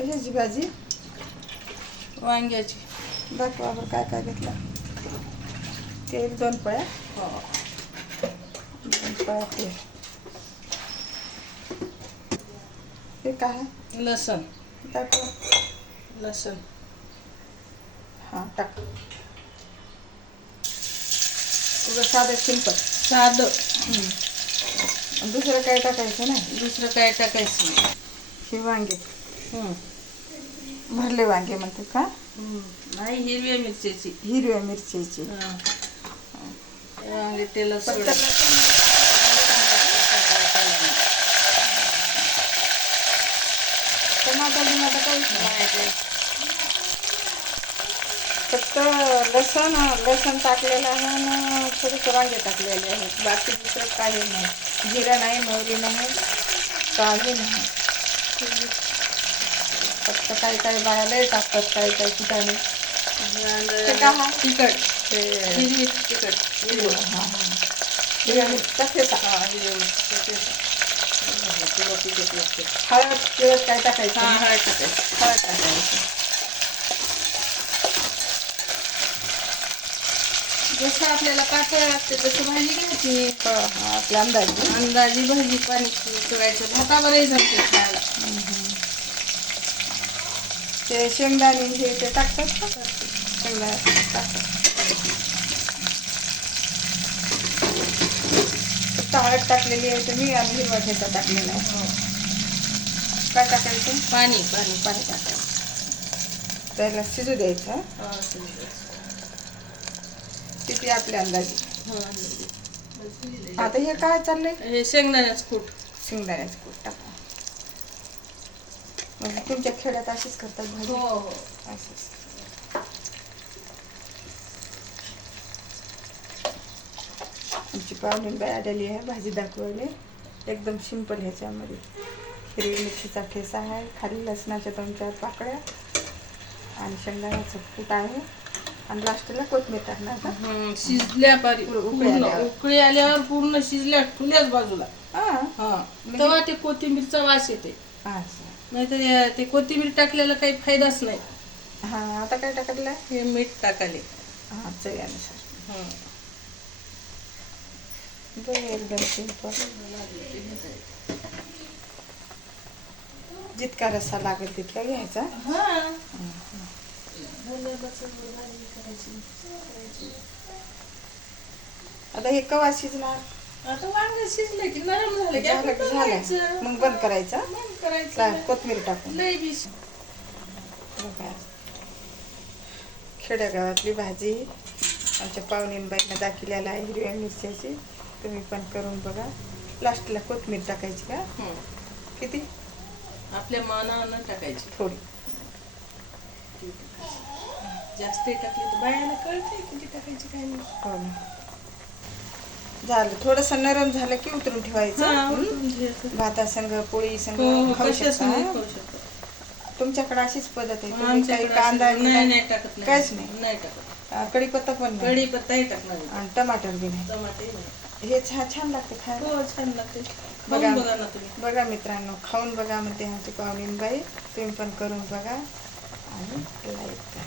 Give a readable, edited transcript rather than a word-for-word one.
कशाची भाजी? वांग्याची. दाखवा बरं काय काय घेतलं. तेल 2 पळ्या. हो. 2 पळ्या तेल. हे काय आहे? लसण. दाखवा. लसण. हां टाक. तुझं साधं सिंपल. साधं. दुसरं काय टाकायचं नाही. दुसरं काय टाकायचं नाही. हे वांगे हं. भरले वांगे म्हणतात का? नाही, हिरव्या मिरच्याची. हिरव्या मिरचीची. हां. वांगे तेलात फक्त सोडा. टमाटर बिमाटर काहीच नाही. नाही ते. फक्त लसण टाकलेलं आहे आणि थोडेसे वांगे टाकलेले आहेत. बाकी दुसरं काही नाही. जिरा नाही, मोहरी नाही, काही नाही. फक्त काही काही बाया लय टाकतात काही काही ठिकाणी. ते काय आहे? तिखट. ते हिरवी तिखट. हिरवं. हां हां हिरव्या मिरचीचा ठेचा. हां, हिरवं तुला तिखट लागते. हळद तेल काय टाकायचं? हां, हळद टाकायची. हळद टाकायचं. जसं आपल्याला पातळ लागते तसं भाजी घ्यायची. हां आपल्या अंदाजे. अंदाजी भाजी पाणी करायचं. भातावरही जमते खायला. ते शेंगदाणे हे ते टाकतात का? शेंगदाणे टाकतात. फक्त हळद टाकलेली आहे तुम्ही आणि हिरवा ठेचा टाकलेला आहे. काय टाकायचं? पाणी. पाणी टाकायचं. त्याला शिजू द्यायचं. किती आपल्या अंदाजे. आता हे काय चाललंय? हे शेंगदाण्याचं कूट. शेंगदाण्याचं कूट टाका. म्हणजे तुमच्या खेड्यात अशीच करतात भाजी? हो. अशीच. आमची पाहुणी बाई आलेली आहे भाजी दाखवायला. एकदम सिंपल ह्याच्यामध्ये हिरवी मिरचीचा ठेचा आहे, खाली लसणाच्या 2-4 पाकळ्या आणि शेंगदाण्याचं कूट आहे आणि लास्टला कोथिंबीर टाकणार का? शिजल्या आल्यावर. उकळी आल्यावर पूर्ण शिजल्या ठुल्याच बाजूला. हां तेव्हा ते कोथिंबीरचा वास येते. असं. नाहीतर ते कोथिंबीर टाकलेला काही फायदाच नाही. हां आता काय टाकलं? हे मीठ टाकाले. हां चवीनुसार. हं. एकदम सिंपल. जितका रस्सा लागेल तितका घ्यायचा. आता हे कवा शिजणार? आता वांग शिजले की नरम झाले की आपण झालं बघायचं. मग बंद करायचा. बंद करायचं. काय कोथिंबीर टाकून. लय बी. बघा. खेड्यागावातली भाजी आमच्या पाहुणींबाईंना दाखवलेला आहे हिरव्या मिरच्याची. तुम्ही पण करून बघा. लास्टला कोथिंबीर टाकायची का? किती? आपल्या मनानं टाकायची. थोडी. जास्त टाकली तर बायाला कळते किती टाकायची काय नाही. हो ना. झालं थोडंसं नरम झालं की उतरून ठेवायचं. भातासंग पोळी संग खाऊ शकता. तुमच्याकडे अशीच पद्धत आहे? तुम्ही काही कांदा नाही टाकत. काहीच नाही. नाही टाकत. कढीपत्ता पण नाही. कढीपत्ताही टाकणार. आणि टमाटर बी नाही. टमाटे नाही. हे छान लागते खायला. हो छान लागते. बघा बघा ना तुम्ही. बघा मित्रांनो खाऊन बघा म्हणते आमची पाहुणीबाई. तुम्ही पण करून बघा आणि लाईक करा.